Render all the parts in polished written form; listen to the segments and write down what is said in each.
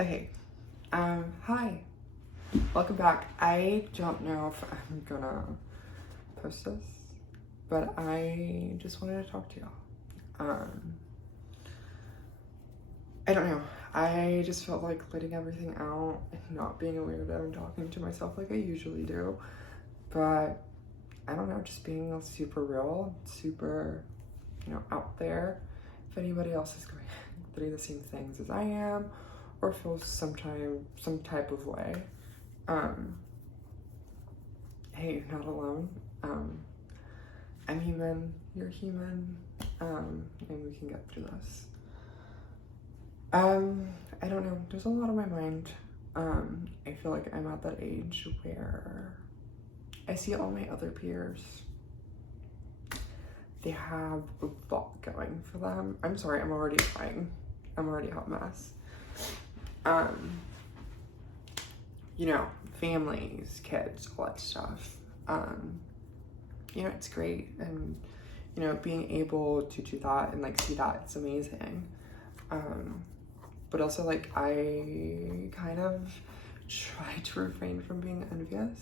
Okay, hi, welcome back. I don't know if I'm gonna post this, but I just wanted to talk to y'all. I don't know. I just felt like letting everything out and not being a weirdo and talking to myself like I usually do. But I don't know, just being super real, super, out there. If anybody else is going through the same things as I am, or feels some type of way, hey, you're not alone. I'm human, you're human, and we can get through this. I don't know, there's a lot on my mind. I feel like I'm at that age where I see all my other peers. They have a lot going for them. I'm sorry, I'm already crying. I'm already a hot mess. Families, kids, all that stuff. It's great. And, being able to do that and see that, it's amazing. But also I kind of try to refrain from being envious.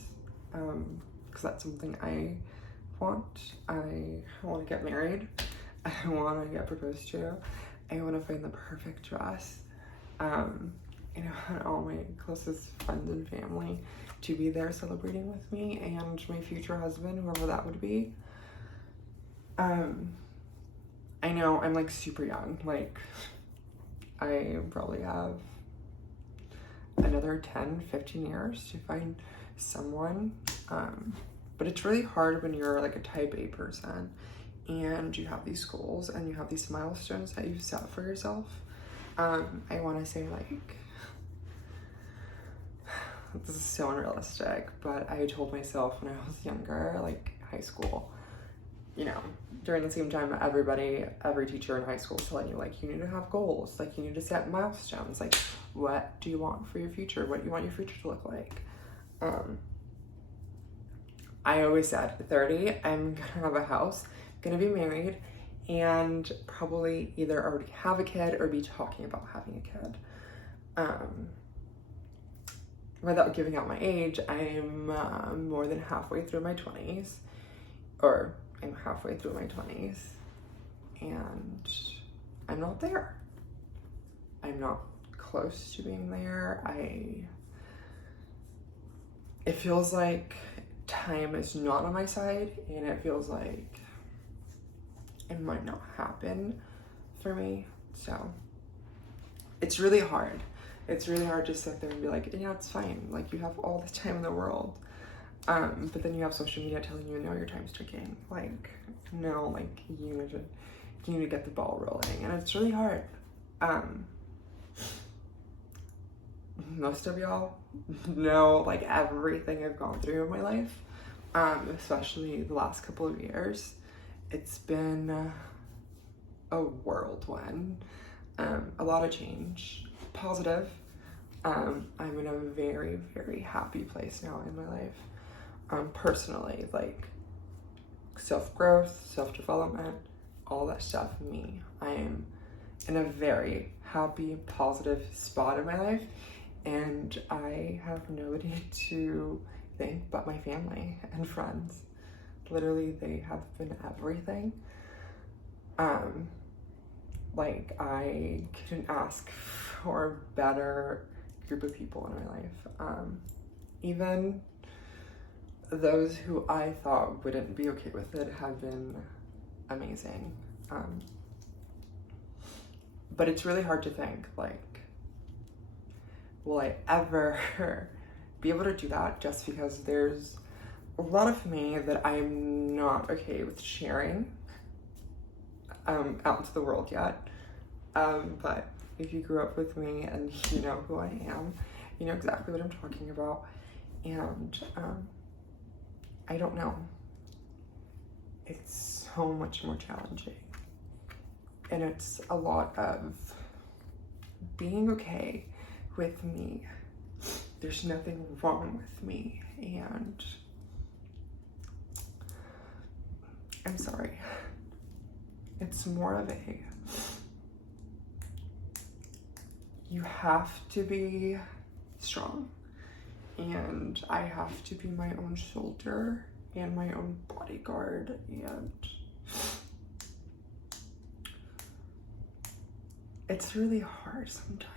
Because that's something I want. I want to get married. I want to get proposed to. I want to find the perfect dress. And all my closest friends and family to be there celebrating with me, and my future husband, whoever that would be. I know I'm super young. I probably have another 10, 15 years to find someone. But it's really hard when you're a type A person and you have these goals and you have these milestones that you've set for yourself. I want to say this is so unrealistic, but I told myself when I was younger, high school, during the same time every teacher in high school is telling you you need to have goals, you need to set milestones, what do you want for your future? What do you want your future to look like? I always said at 30, I'm gonna have a house, gonna be married, and probably either already have a kid or be talking about having a kid. Without giving out my age, I'm more than halfway through my 20s, or I'm halfway through my 20s, and I'm not there. I'm not close to being there. It feels like time is not on my side, and it feels like it might not happen for me. So it's really hard. It's really hard to sit there and be it's fine. You have all the time in the world. But then you have social media telling you, no, your time's ticking. No, you need to get the ball rolling. And it's really hard. Most of y'all know everything I've gone through in my life, especially the last couple of years. It's been a whirlwind, a lot of change, positive. I'm in a very, very happy place now in my life. Personally, self-growth, self-development, all that stuff, me. I am in a very happy, positive spot in my life, and I have nobody to thank but my family and friends. Literally, they have been everything. I couldn't ask for a better group of people in my life. Even those who I thought wouldn't be okay with it have been amazing. But it's really hard to think, will I ever be able to do that, just because there's a lot of me that I'm not okay with sharing out into the world yet. But if you grew up with me and you know who I am, you know exactly what I'm talking about. And I don't know. It's so much more challenging. And it's a lot of being okay with me. There's nothing wrong with me. And I'm sorry. It's more of a you have to be strong, and I have to be my own shoulder and my own bodyguard, and it's really hard sometimes.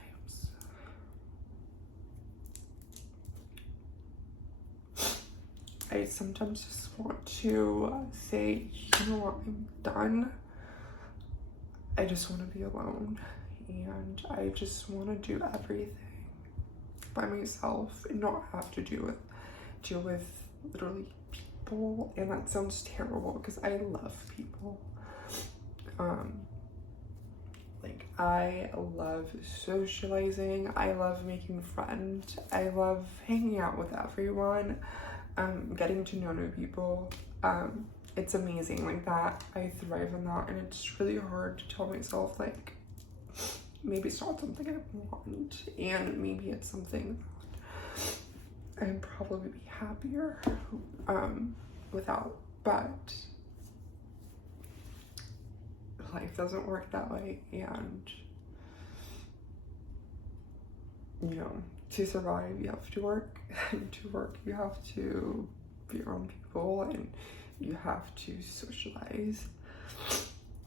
I sometimes just want to say, you know what, I'm done. I just want to be alone, and I just want to do everything by myself and not have to deal with literally people. And that sounds terrible because I love people. Like, I love socializing, I love making friends, I love hanging out with everyone, getting to know new people. It's amazing, like that. I thrive in that, and it's really hard to tell myself, like, maybe it's not something I want, and maybe it's something that I'd probably be happier without, but life doesn't work that way, and you know, to survive you have to work, and to work you have to be around people, and you have to socialize.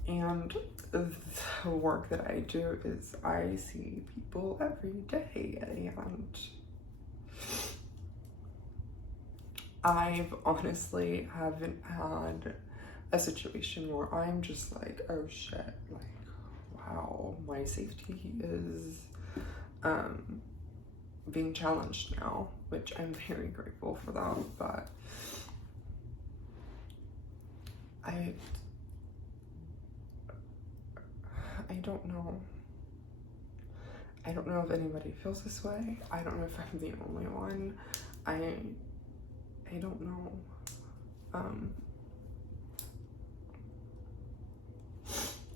And the work that I do is I see people every day, and I've honestly haven't had a situation where I'm just like, oh shit, like, wow, my safety is being challenged now, which I'm very grateful for that. But I don't know. I don't know if anybody feels this way. I don't know if I'm the only one. I don't know.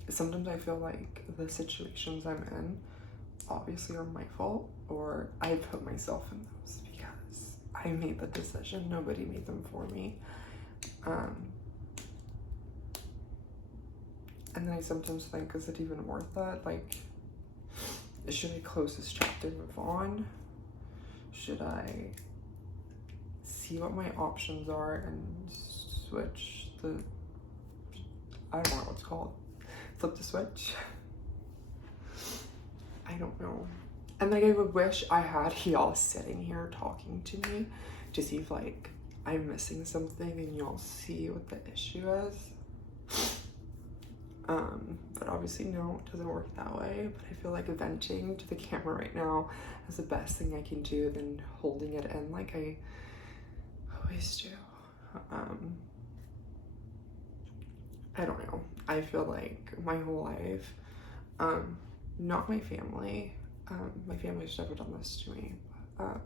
Sometimes I feel like the situations I'm in obviously are my fault, or I put myself in those because I made the decision. Nobody made them for me. And then I sometimes think, is it even worth that? Like, should I close this chapter and move on? Should I see what my options are and switch I don't know what it's called, flip the switch? I don't know. And like, I would wish I had y'all sitting here talking to me to see if like I'm missing something and y'all see what the issue is. But obviously no, it doesn't work that way. But I feel like venting to the camera right now is the best thing I can do than holding it in like I always do. I don't know. I feel like my whole life, not my family, my family's never done this to me, but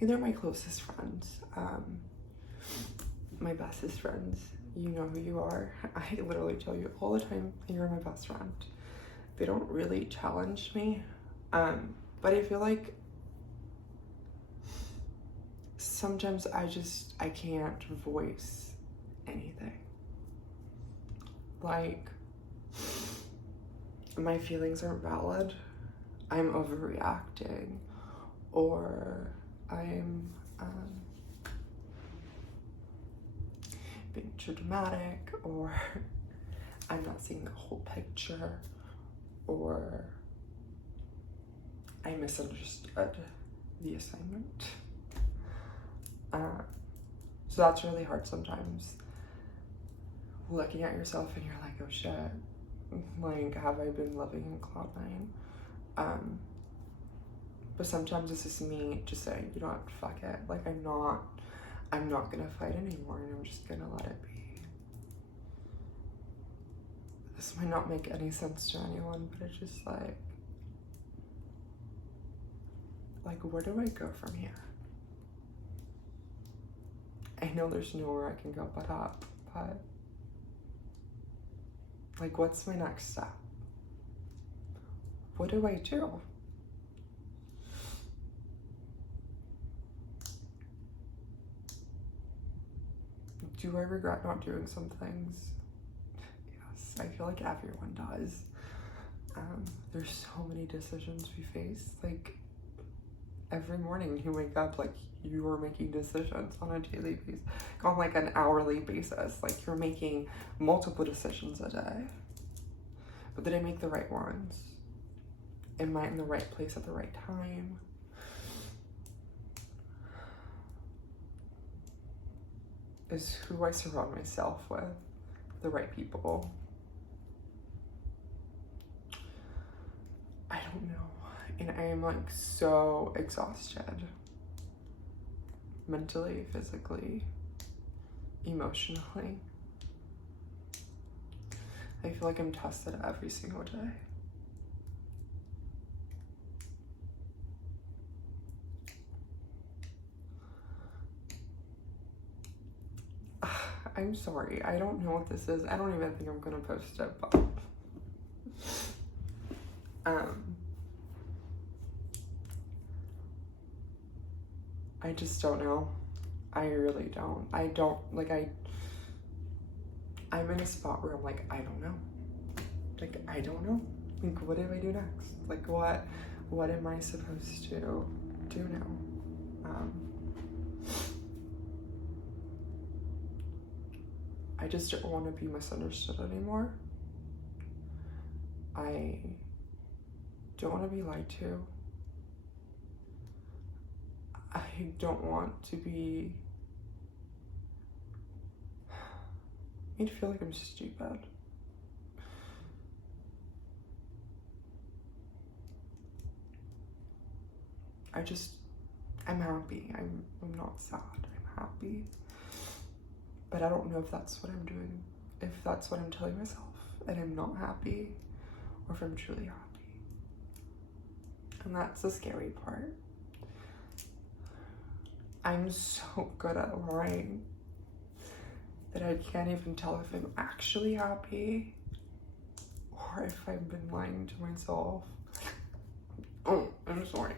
either my closest friends, my bestest friends, you know who you are. I literally tell you all the time, you're my best friend. They don't really challenge me, but I feel like sometimes I can't voice anything. Like, my feelings aren't valid, I'm overreacting, or I'm being too dramatic, or I'm not seeing the whole picture, or I misunderstood the assignment. So that's really hard sometimes, looking at yourself and you're like, oh shit, like, have I been living in cloud nine? But sometimes it's just me just saying, you know what, fuck it, like, I'm not gonna fight anymore, and I'm just gonna let it be. This might not make any sense to anyone, but it's just like, where do I go from here? I know there's nowhere I can go but up, but like, what's my next step? What do I do? Do I regret not doing some things? Yes, I feel like everyone does. There's so many decisions we face. Like, every morning you wake up, like, you are making decisions on a daily basis, on like an hourly basis. Like, you're making multiple decisions a day. But did I make the right ones? Am I in the right place at the right time? Is who I surround myself with the right people? I don't know. And I am like so exhausted. Mentally, physically, emotionally. I feel like I'm tested every single day. I'm sorry, I don't know what this is. I don't even think I'm gonna post it, but I just don't know. I really don't. I'm in a spot where I'm like, I don't know. Like, I don't know. Like, what do I do next? Like, what am I supposed to do now? I just don't want to be misunderstood anymore. I don't want to be lied to. I don't want to be made to feel like I'm stupid. I'm happy. I'm not sad. I'm happy. But I don't know if that's what I'm doing, if that's what I'm telling myself, and I'm not happy, or if I'm truly happy. And that's the scary part. I'm so good at lying that I can't even tell if I'm actually happy or if I've been lying to myself. Oh, I'm sorry.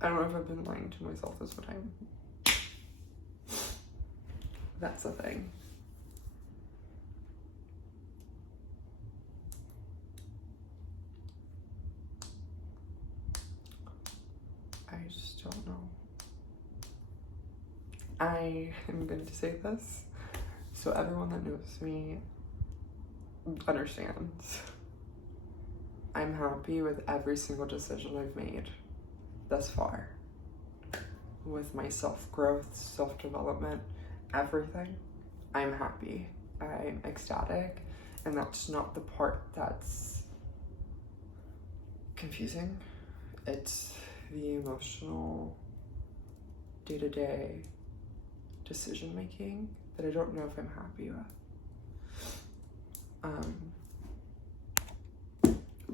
I don't know if I've been lying to myself this whole time. That's the thing. I just don't know. I am going to say this so everyone that knows me understands. I'm happy with every single decision I've made thus far. With my self-growth, self-development, everything. I'm happy. I'm ecstatic. And that's not the part that's confusing. It's the emotional, day-to-day decision-making that I don't know if I'm happy with.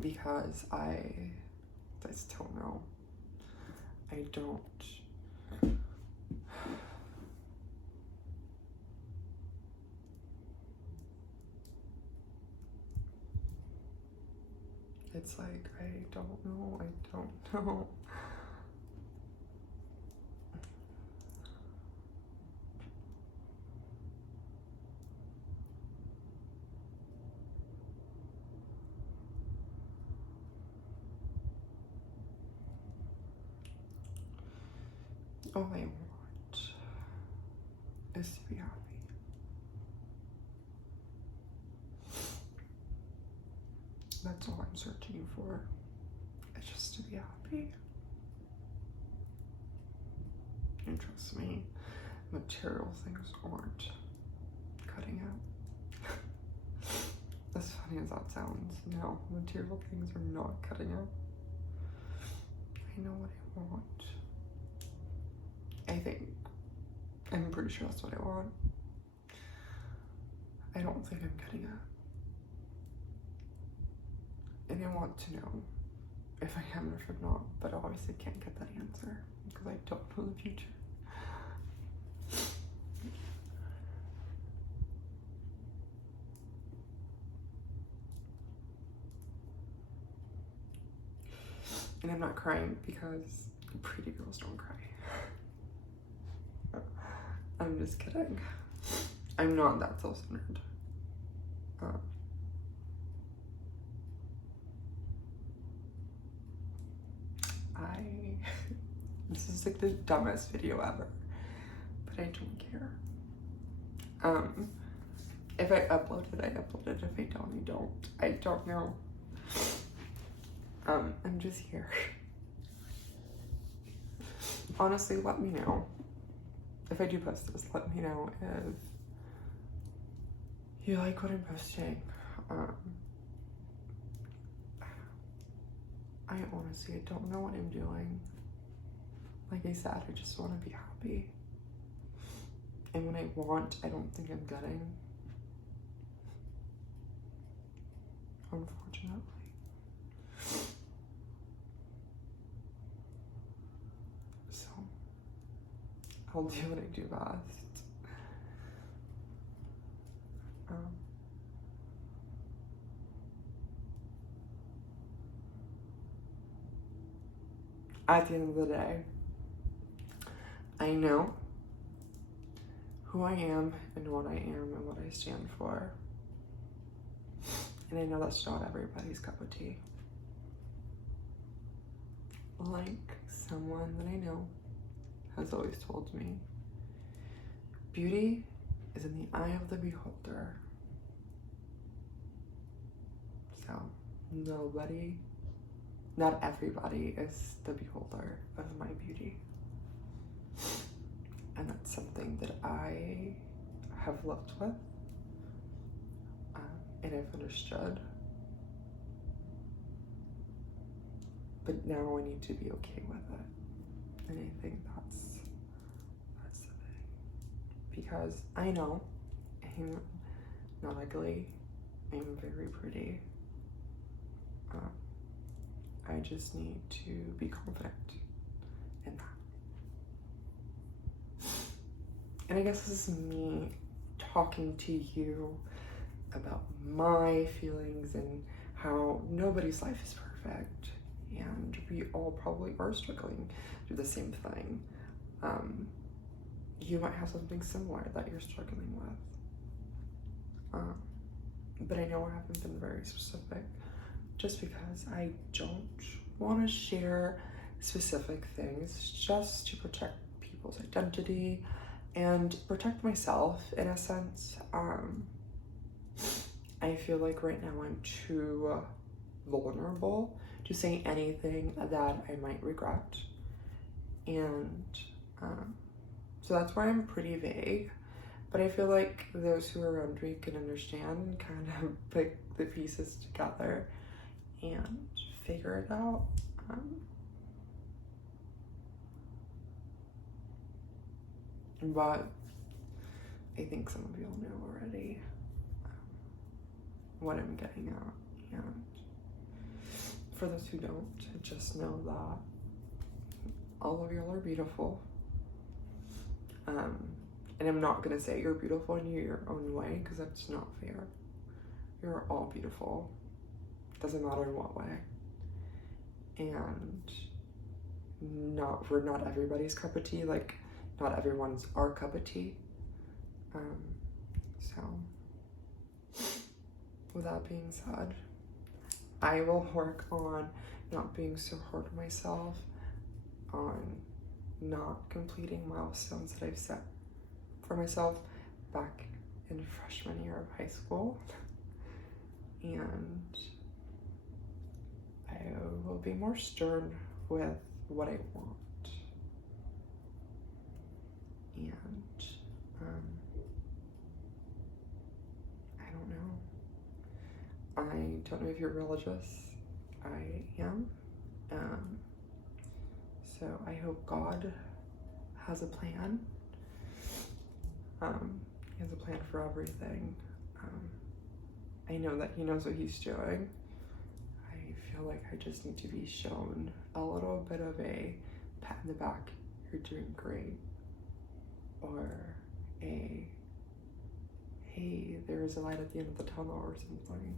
Because I still know. I don't. It's like, I don't know. All I want is to be happy. That's all I'm searching for. It's just to be happy. And trust me, material things aren't cutting out. As funny as that sounds, no, material things are not cutting out. I know what I want. I'm pretty sure that's what I want. I don't think I'm cutting out. And I want to know if I am or if I'm not, but I obviously can't get that answer because I don't know the future. And I'm not crying because pretty girls don't cry. I'm just kidding. I'm not that self-centered. this is like the dumbest video ever, but I don't care. If I upload it, I upload it. If I don't, I don't. I don't know. I'm just here. Honestly, let me know. If I do post this, let me know if you like what I'm posting. I honestly don't know what I'm doing. Like I said, I just want to be happy. And when I want, I don't think I'm getting. Unfortunately. So, I'll do what I do best. At the end of the day, I know who I am and what I am and what I stand for. And I know that's not everybody's cup of tea. Like someone that I know has always told me, beauty is in the eye of the beholder. So not everybody is the beholder of my beauty. And that's something that I have lived with, and I've understood. But now I need to be okay with it. And I think that's the thing. Because I know I'm not ugly, I'm very pretty. I just need to be confident in that. And I guess this is me talking to you about my feelings and how nobody's life is perfect. And we all probably are struggling through the same thing. You might have something similar that you're struggling with. But I know I haven't been very specific just because I don't want to share specific things just to protect people's identity and protect myself in a sense. I feel like right now I'm too vulnerable to say anything that I might regret. And so that's why I'm pretty vague. But I feel like those who are around me can understand and kind of put the pieces together and figure it out. But I think some of you all know already what I'm getting at. And for those who don't, just know that all of y'all are beautiful. And I'm not gonna say you're beautiful in your own way, because that's not fair. You're all beautiful. Doesn't matter in what way. And we're not everybody's cup of tea, like not everyone's our cup of tea. So with that being said, I will work on not being so hard on myself, on not completing milestones that I've set for myself back in freshman year of high school. And I will be more stern with what I want. And I don't know. I don't know if you're religious. I am. So I hope God has a plan. He has a plan for everything. I know that he knows what he's doing. I feel like I just need to be shown a little bit of a pat in the back, you're doing great. Or a, hey, there's a light at the end of the tunnel or something.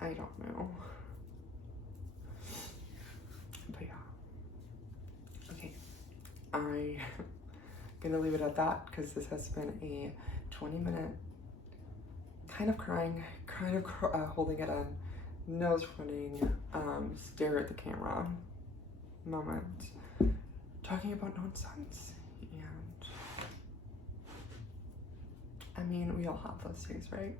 I don't know. But yeah. Okay. I'm gonna leave it at that because this has been a 20-minute kind of crying, kind of holding it in, nose running, stare at the camera moment talking about nonsense. And I mean, we all have those days, right?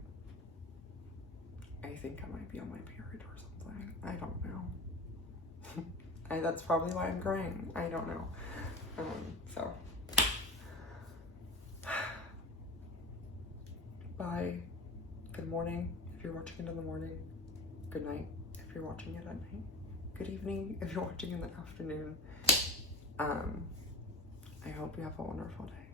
I think I might be on my period or something. I don't know. That's probably why I'm crying. I don't know. So bye. Good morning if you're watching it in the morning. Good night if you're watching it at night. Good evening if you're watching in the afternoon. I hope you have a wonderful day.